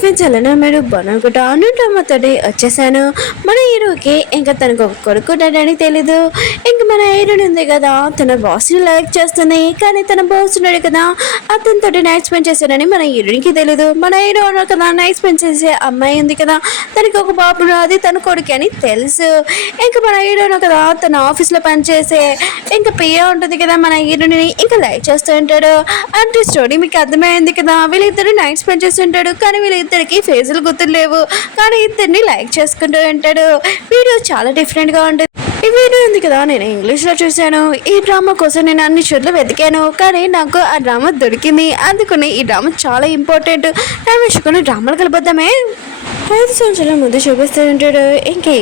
Friends ఎలా మీరు బాగునుకుంటా అన్నట్టమ్మతోటి వచ్చేసాను. మన హీరోకి ఇంకా తనకు ఒక కొడుకు ఉంటాడని తెలీదు. ఇంక మన హీరోని ఉంది కదా, తన బాస్ని లైక్ చేస్తుంది, కానీ తన బాస్ ఉన్నాడు కదా అతనితో నైట్ స్పెండ్ చేశాడని మన హీరోనికి తెలీదు. మన హీరో ఉన్నాడు కదా, నైట్ స్పెండ్ చేసే అమ్మాయి ఉంది కదా, తనకి ఒక బాబు అది తన కొడుకు అని తెలుసు. ఇంకా మన హీరోను కదా, తన ఆఫీస్లో పనిచేసే ఇంకా పియ్య ఉంటుంది కదా, మన హీరోని ఇంకా లైక్ చేస్తూ ఉంటాడు. అంటే స్టోరీ మీకు అర్థమైంది కదా, వీళ్ళిద్దరు నైట్ స్పెండ్ చేస్తుంటాడు, కానీ వీళ్ళిద్దరికి ఫేజులు గుర్తులేవు, కానీ ఇద్దరిని లైక్ చేసుకుంటూ ఉంటాడు. వీడియో చాలా డిఫరెంట్గా ఉంటుంది. ఈ వీడియో ఉంది కదా, నేను ఇంగ్లీష్లో చూశాను. ఈ డ్రామా కోసం నేను అన్ని చోట్ల వెతికాను, కానీ నాకు ఆ డ్రామా దొరికింది. అందుకని ఈ డ్రామా చాలా ఇంపార్టెంట్. టైం వేసుకొని డ్రామాలు కలిపొద్దామే. 5 సంవత్సరాల ముందు చూపిస్తూ ఉంటాడు. ఇంకా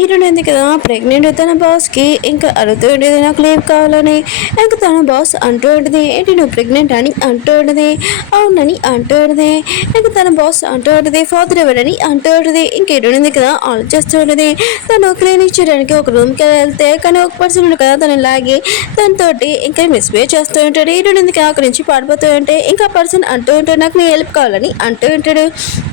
హీరోని ఉంది కదా, ప్రెగ్నెంట్ తన బాస్కి ఇంకా అడుగుతూ ఉండేది నాకు లీవ్ కావాలని. ఇంకా తన బాస్ అంటూ ఉంటుంది, ఏంటి నువ్వు ప్రెగ్నెంట్ అని అంటూ ఉంటుంది. అవునని అంటూ ఉంటుంది. ఇంకా తన బాస్ అంటూ ఉంటుంది, ఫాదర్ ఎవరని అంటూ ఉంటుంది. ఇంకా హీరోని ఉంది కదా, ఆలోచిస్తూ ఉంటుంది. తను క్లినిక్ చేయడానికి ఒక రూమ్కి వెళ్తే, కానీ ఒక పర్సన్ ఉంది కదా, తను లాగి తనతోటి ఇంకా మిస్బిహేవ్ చేస్తూ ఉంటాడు. హీరోని ఉంది కదా, అక్కడి నుంచి పారిపోతూ ఉంటే ఇంకా పర్సన్ అంటూ ఉంటాడు, నాకు నీ హెల్ప్ కావాలని అంటూ ఉంటాడు.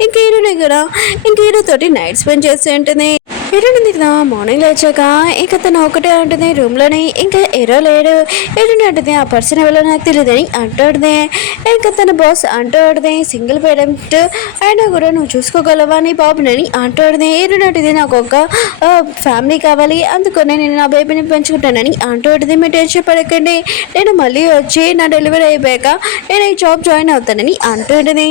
ఇంకా హీరోనే కదా, ఇంకా హీరోతోటి నైట్ స్పెండ్ చేస్తూ ఉంటుంది. హీరోని ఉంది కదా, మార్నింగ్ లేచాక ఇంకా తను ఒకటే ఉంటుంది రూమ్లోని. ఇంకా హీరో లేడు. హీరోని అంటుంది, ఆ పర్సన్ ఎవరో నాకు తెలియదని అంటుంది. ఇంకా తన బాస్ అంటుంది, సింగిల్ పేరెంట్ అయినా కూడా నువ్వు చూసుకోగలవా నీ బాబునని అంటుంది. హీరోని అంటుంది, నాకు ఒక ఫ్యామిలీ కావాలి, అందుకనే నేను నా బేబీని పెంచుకుంటానని అంటుంది. మీరు టెన్షన్ పడకండి, నేను మళ్ళీ వచ్చి నా డెలివరీ అయిపోయాక నేను ఈ జాబ్ జాయిన్ అవుతానని అంటుంది.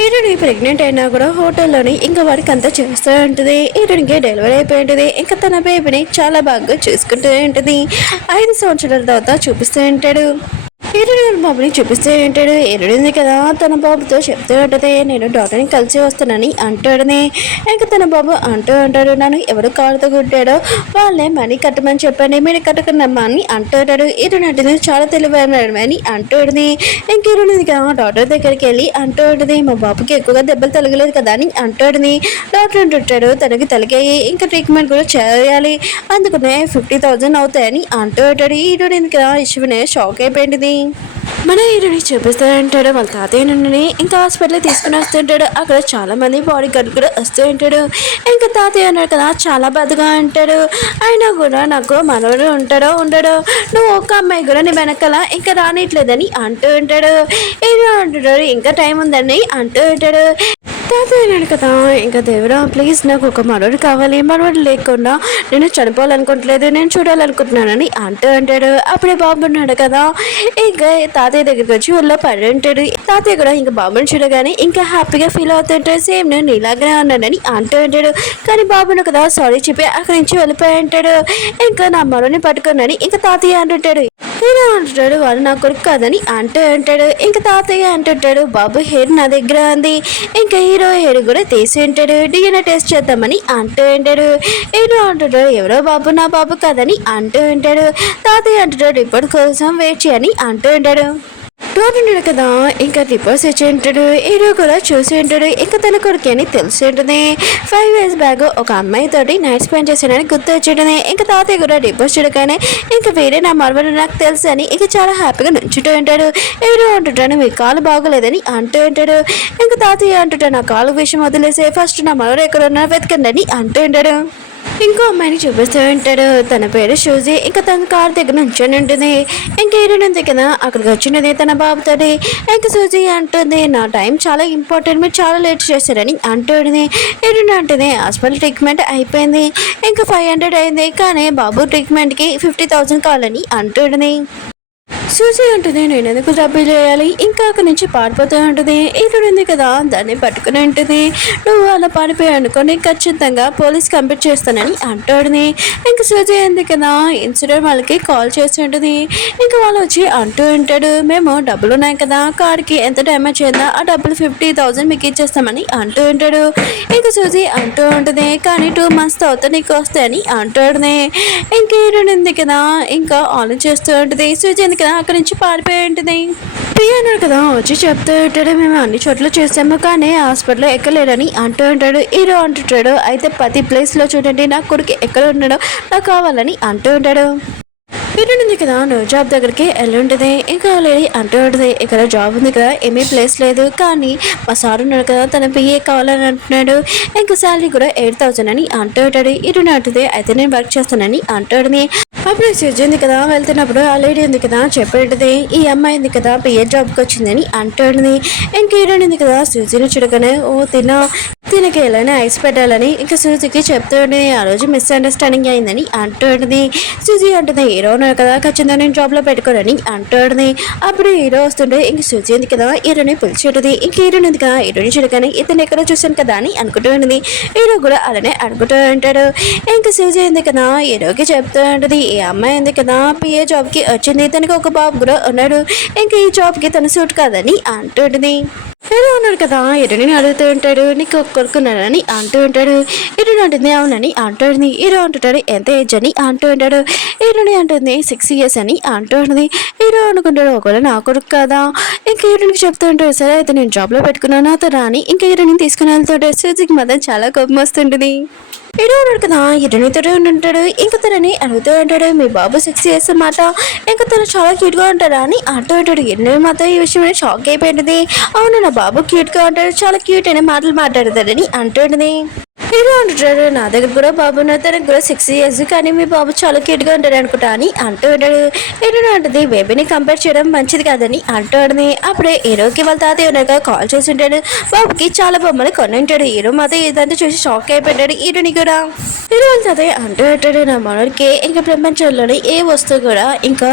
హీరోని ప్రెగ్నెంట్ అయినా కూడా హోటల్లోని ఇంకా వాడికి అంతా చేస్తూ ఉంటుంది. హీరోనికి డెలివరీ అయిపోయి ఉంటుంది. ఇంకా తన బేబీని చాలా బాగా చూసుకుంటూ ఉంటుంది. 5 సంవత్సరాల తర్వాత చూపిస్తూ ఉంటాడు. హీరోని బాబుని చూపిస్తూ ఉంటాడు. హీరోని కదా, తన బాబుతో చెప్తూ ఉంటుంది, నేను డాక్టర్ని కలిసి వస్తానని అంటాడని. ఇంకా తన బాబు అంటూ ఉంటాడు, నన్ను ఎవరు కాలుతో కుట్టాడో వాళ్ళే మనీ కట్టమని చెప్పండి, మీరు కట్టకున్నమ్మా అని అంటాడు. హీరోని అంటే చాలా తెలివైనని అంటుంది. ఇంక హీరోని కదా, డాక్టర్ దగ్గరికి వెళ్ళి అంటూ ఉంటుంది, మా బాబుకి ఎక్కువగా దెబ్బలు తగలేదు కదా అని అంటాడని. డాక్టర్ అంటుంటాడు, తనకి తలకాయి ఇంకా ట్రీట్మెంట్ కూడా చేయాలి, అందుకనే 50,000 అవుతాయని అంటూ ఉంటాడు. హీరోని కదా, ఇష్యూనే షాక్ అయిపోయింది. మన హీరోని చూపిస్తూ ఉంటాడు. వాళ్ళ తాతయ్య నుండి ఇంకా హాస్పిటల్ తీసుకుని వస్తుంటాడు. అక్కడ చాలా మంది బాడీ గార్డ్ కూడా వస్తూ ఉంటాడు. ఇంకా తాతయ్య అన్నాడు కదా, చాలా బాధగా అంటాడు. అయినా కూడా నాకు మనవడు ఉంటాడో ఉండడో, నువ్వు ఒక అమ్మాయి కూడా నీ వెనకాల ఇంకా రానిట్లేదని అంటూ ఉంటాడు. హీరో అంటున్నాడు, ఇంకా టైం ఉందని అంటూ ఉంటాడు. తాతయ్య అన్నాడు కదా, ఇంకా దేవుడా ప్లీజ్ నాకు ఒక మనవడు కావాలి, మనవడు లేకుండా నేను చనిపోవాలనుకోవట్లేదు, నేను చూడాలనుకుంటున్నానని అంటూ అంటాడు. అప్పుడే బాబు ఉన్నాడు కదా, ఇంకా తాతయ్య దగ్గరికి వచ్చి ఊళ్ళో పడి ఉంటాడు. తాతయ్య కూడా ఇంకా బాబుని చూడగానే ఇంకా హ్యాపీగా ఫీల్ అవుతుంటాడు, సేమ్ నేను నీలాగానే ఉన్నానని అంటూ ఉంటాడు. కానీ బాబును కదా సారీ చెప్పి అక్కడి నుంచి వెళ్ళిపోయి ఉంటాడు. ఇంకా నా మనవని పట్టుకున్నాని ఇంకా తాతయ్య అంటుంటాడు. హీరో అంటుంటాడు, వాడు నా కొడుకు కాదని అంటూ ఉంటాడు. ఇంకా తాతయ్య అంటుంటాడు, బాబు హెయిర్ నా దగ్గర ఉంది, ఇంకా హీరో హెయిర్ కూడా తీసి ఉంటాడు, డిఎన్ఏ టెస్ట్ చేద్దామని అంటూ ఉంటాడు. హీరో అంటుంటాడు, ఎవరో బాబు నా బాబు కాదని అంటూ ఉంటాడు. తాతయ్య అంటుంటాడు, రిపోర్ట్ కోసం వెయిట్ చేయని అంటూ ఉంటాడు. ఉంటాడు కదా, ఇంకా రిపోర్ట్స్ ఇచ్చి ఉంటాడు. హీరో కూడా చూసి ఉంటాడు. ఇంకా తన కొడుకు అని తెలిసి ఉంటుంది. 5 years బ్యాక్ ఒక అమ్మాయితోటి నైట్ స్పెండ్ చేసాడని గుర్తు వచ్చింటుంది. ఇంకా తాతయ్య కూడా రిపోర్ట్స్ చూడగానే ఇంకా వేరే నా మరవడు నాకు తెలుసు అని ఇంకా చాలా హ్యాపీగా నుంచుంటూ ఉంటాడు. హీరో అంటుంటాడు, మీ కాలు బాగోలేదని అంటూ ఉంటాడు. ఇంకా తాతయ్య అంటుంటాడు, నా కాలు విషయం వదిలేసే ఫస్ట్ నా మరవడు ఎక్కడ ఉన్నా వెతకండి అని అంటూ ఉంటాడు. ఇంకో అమ్మాయిని చూపిస్తూ ఉంటాడు. తన పేరు షూజీ. ఇంకా తన కార్ దగ్గర నుంచొని ఉంటుంది. ఇంకా హీరోయిన్ ఉంది కదా, అక్కడికి వచ్చినది తన బాబుతోటి. ఇంకా షూజీ అంటుంది, నా టైం చాలా ఇంపార్టెంట్, మీరు చాలా లేట్ చేశారని అంటుంది. హీరోయిన్ అంటుంది, హాస్పిటల్ ట్రీట్మెంట్ అయిపోయింది, ఇంకా 500 అయింది, కానీ బాబు ట్రీట్మెంట్కి 50,000 కావాలని అంటుంది. చూసి ఉంటుంది, నేను ఎందుకు డబ్బులు చేయాలి, ఇంకా అక్కడి నుంచి పారిపోతూ ఉంటుంది. ఇక్కడ ఉంది కదా, దాన్ని పట్టుకుని ఉంటుంది. నువ్వు అలా పారిపోయావు అనుకోని ఖచ్చితంగా పోలీస్ కంప్లీట్ చేస్తానని అంటుంది. ఇంకా సూజీ ఉంది కదా, ఇన్సిడెంట్ వాళ్ళకి కాల్ చేసి ఉంటుంది. ఇంకా వాళ్ళు వచ్చి అంటూ ఉంటాడు, మేము డబ్బులు ఉన్నాయి కదా, కార్కి ఎంత డ్యామేజ్ అయిందా ఆ డబ్బులు 50,000 మీకు ఇచ్చేస్తామని అంటూ ఉంటాడు. ఇంకా సూజీ అంటూ ఉంటుంది, కానీ 2 months తర్వాత నీకు వస్తాయని అంటుంది. ఇంకా హీరోయిన్ ఉంది కదా, ఇంకా ఆలోచిస్తూ ఉంటుంది. సూజీ ఉంది కదా, అక్కడి నుంచి పారిపోయి ఉంటుంది. ప్రియ అన్నాడు కదా, వచ్చి చెప్తూ ఉంటాడు, మేము అన్ని చోట్ల చేసాము, కానీ హాస్పిటల్లో ఎక్కలేడని అంటూ ఉంటాడు. హీరో అంటుంటాడు, అయితే ప్రతి ప్లేస్లో చూడండి నా కొడుకు ఎక్కడ ఉన్నాడో నాకు కావాలని అంటూ ఉంటాడు. వీరుంది కదా నువ్వు జాబ్ దగ్గరికి వెళ్ళుంటది. ఇంకా లేడీ అంటూ ఉంటుంది, ఇక్కడ జాబ్ ఉంది కదా ఏమీ ప్లేస్ లేదు, కానీ మా సార్ ఉన్నాడు కదా తన పిఏ కావాలని అంటున్నాడు, ఇంకా శాలరీ కూడా 8,000 అని అంటూ ఉంటాడు. ఇరుని అంటుంది, అయితే నేను వర్క్ చేస్తానని అంటాడుని. అప్పుడు సుజి ఉంది కదా వెళ్తున్నప్పుడు ఆ లేడీ ఉంది కదా చెప్పేటది, ఈ అమ్మాయి ఉంది కదా పిఏ జాబ్కి వచ్చిందని అంటాడుని. ఇంక హీరోయిన్ ఉంది కదా సుజిని చూడగానే ఓ తినకి ఎలానే ఐస్ పెట్టాలని ఇంకా సూజీకి చెప్తుండే, ఆ రోజు మిస్అండర్స్టాండింగ్ అయిందని అంటుంది. సూజీ అంటుంది, హీరో ఉన్నారు కదా ఖచ్చితంగా నేను జాబ్లో పెట్టుకోరని అంటుంది. అప్పుడు హీరో వస్తుంటే ఇంక సూజీ ఉంది కదా హీరోని పిలిచేటది. ఇంక హీరోని ఉంది కదా హీరోని చూడగానే ఇతను ఎక్కడో చూశాను కదా అని అనుకుంటూ ఉంటుంది. హీరో కూడా అలానే అనుకుంటూ ఉంటాడు. ఇంకా సూజీ ఉంది కదా హీరోకి చెప్తూ ఉంటుంది, ఈ అమ్మాయి ఉంది కదా పిఏ జాబ్కి వచ్చింది, తనకి ఒక బాబు కూడా ఉన్నాడు, ఇంకా ఈ జాబ్కి తన సూట్ కాదని అంటుంది. హీరో ఉన్నాడు కదా హీరోని అడుగుతూ ఉంటాడు, నీకు కొడుకున్నాడని అంటూ ఉంటాడు. హీరోని అంటుంది అవునని అంటుంది. హీరో అంటుంటాడు ఎంత ఏజ్ అని అంటూ ఉంటాడు. హీరోని అంటుంది 6 years అని అంటూ ఉంటుంది. హీరో అనుకుంటాడు ఒకవేళ నా కొడుకు కదా. ఇంకా హీరోనికి చెప్తూ ఉంటాడు, సరే అయితే నేను జాబ్లో పెట్టుకున్నాను నాతో రాని. ఇంకా హీరోని తీసుకుని వెళ్తుంటాడు. సూజీకి మాత్రం చాలా కోపం వస్తుంటుంది. హీరో ఉన్నాడు కదా హీరోనితో ఉంటాడు. ఇంకా తనని అడుగుతూ ఉంటాడు, మీ బాబు 6 years అన్నమాట, ఇంకా తను చాలా క్యూట్గా ఉంటాడా అని అంటూ ఉంటాడు. హీరోని మాత్రం ఈ విషయం షాక్ అయిపోయింది. అవును నా బాబు క్యూట్గా ఉంటాడు, చాలా క్యూట్ అనే మాటలు మాట్లాడతాడని అంటుంది. హీరో అంటాడు, నా దగ్గర కూడా బాబు ఉన్నాడు, తనకు కూడా 6 years, కానీ మీ బాబు చాలా క్యూట్గా ఉంటాడు అనుకుంటా అని అంటూ ఉంటాడు. హీరో అంటుంది, బేబీని కంపేర్ చేయడం మంచిది కాదని అంటుంది. అప్పుడే హీరోకి వాళ్ళ తాతయ్య ఉన్నాక కాల్ చేసి ఉంటాడు. బాబుకి చాలా బొమ్మలు కొని ఉంటాడు. హీరో మాత్రం ఇదంతా చూసి షాక్ అయిపోయాడు. హీరోని కూడా హీరో వాళ్ళ తాతయ్య అంటూ ఉంటాడు, నా మనోడికి ఇంకా ప్రపంచంలోని ఏ వస్తువు కూడా ఇంకా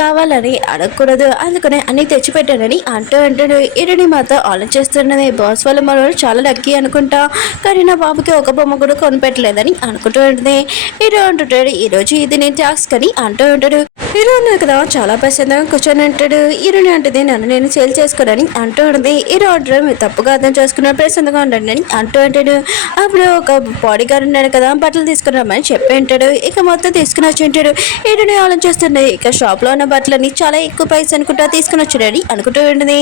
కావాలని అడగకూడదు, అందుకనే అన్ని తెచ్చిపెట్టానని అంటూ ఉంటాడు. హీరోని మాత్రం ఆలోచిస్తున్నది, బాస్ వాళ్ళ మనోడు చాలా లక్కీ అనుకుంటా, కానీ నా బాబుకి ఒక బొమ్మ కూడా కొనిపెట్టలేదని అనుకుంటూ ఉంటుంది. హీరో అంటుంటాడు, ఈరోజు ఇది నేను టాస్క్ అని అంటూ ఉంటాడు. హీరో అన్నాడు కదా చాలా ప్రశాంతంగా కూర్చొని అంటాడు. హీరోని అంటుంది, నన్ను నేను సేల్ చేసుకోనని అంటూ ఉంటుంది. హీరో అంటాడు, మీరు తప్పుగా అర్థం చేసుకున్నారు, ప్రశాంతంగా ఉండండి అని అంటూ ఉంటాడు. అప్పుడు ఒక బాడీ గార్డ్ ఉన్నాడు కదా బట్టలు తీసుకురామని చెప్పి ఉంటాడు. ఇక మొత్తం తీసుకుని వచ్చి ఉంటాడు. హీరోని ఆలోచిస్తుండే, ఇక షాప్లో ఉన్న బట్టలని చాలా ఎక్కువ ప్రైస్ అనుకుంటా తీసుకుని వచ్చాడని అనుకుంటూ ఉంటుంది.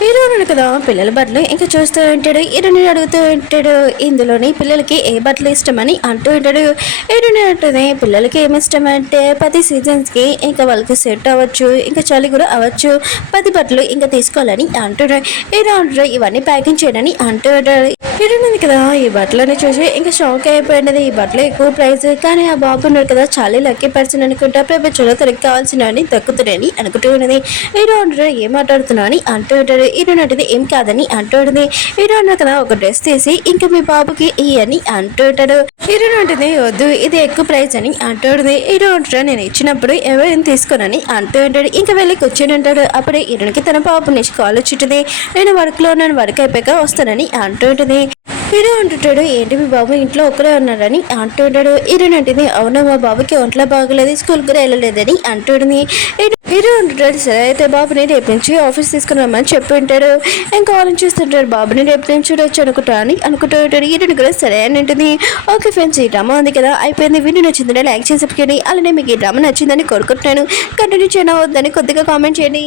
హీరో కదా పిల్లల బట్టలు ఇంకా చూస్తూ ఉంటాడు. హీరోని అడుగుతూ ఉంటాడు, ఇందులోని పిల్లలకి ఏ బట్టలు ఇష్టమని అంటూ ఉంటాడు. హీరోని అంటుంది, పిల్లలకి ఏమి ఇష్టం అంటే 10 seasonsకి ఇంకా వాళ్ళకి సెట్ అవ్వచ్చు, ఇంకా చలి కూడా అవ్వచ్చు, 10 బట్టలు ఇంకా తీసుకోవాలని అంటున్నాడు. హీరో అంటాడు, ఇవన్నీ ప్యాకింగ్ చేయడని అంటూ ఉంటాడు. హీరోని కదా ఈ బట్టలని చూసి ఇంకా షాక్ అయిపోయినది. ఈ బట్టలు ఎక్కువ ప్రైస్, కానీ ఆ బాబు ఉన్నాడు కదా చాలా లక్కీ పర్సన్ అనుకుంటా, ప్రపంచంలో తనకి కావాల్సినవని దక్కుతున్నాయని అనుకుంటూ ఉన్నది. హీరో అంటాడు, ఏం మాట్లాడుతున్నావు అని అంటూ ఉంటాడు. హీరో అంటుంది, ఏం కాదని అంటూ ఉంటుంది. హీరో అన్నాడు కదా ఒక డ్రెస్ తీసి ఇంకా మీ బాబుకి ఇయ్యని అంటూ ఉంటాడు. హీరో అంటుంది, వద్దు ఇది ఎక్కువ ప్రైస్ అని అంటూ ఉంటుంది. హీరో అంటాడు, నేను ఇచ్చినప్పుడు ఎవరైనా తీసుకోనని అంటూ ఉంటాడు. ఇంకా వెళ్ళి కూర్చొని ఉంటాడు. అప్పుడే హీరోనికి తన బాబు నుంచి కాల్ వచ్చింటుంది. నేను వర్క్లో ఉన్నాను, వర్క్ అయిపోయాక వస్తానని అంటూ ఉంటుంది. హీరో అంటుంటాడు, ఏంటి మీ బాబు ఇంట్లో ఒక్కడే ఉన్నాడని అంటుంటాడు. హీరోయిన్ అంటుంది, అవునా మా బాబుకి ఒంట్లో బాగలేదు, స్కూల్ కూడా వెళ్ళలేదని అంటుంది. హీరో అంటుంటాడు, సరే అయితే బాబుని రేపు నుంచి ఆఫీస్ తీసుకుని రమ్మని చెప్పి ఉంటాడు. ఇంకా ఆలోచిస్తుంటాడు, బాబుని రేపు నుంచి చూడొచ్చు అనుకుంటా అని అనుకుంటూ ఉంటాడు. హీరోయిన్ కూడా సరే అని ఉంటుంది. ఓకే ఫ్రెండ్స్, ఈ డ్రామా ఉంది కదా అయిపోయింది. వీడియో నచ్చిందని లైక్ చేసి అలానే మీకు ఈ డ్రామా నచ్చిందని కోరుకుంటున్నాను. కంటిన్యూ చేయడం వద్దని కొద్దిగా కామెంట్ చేయండి.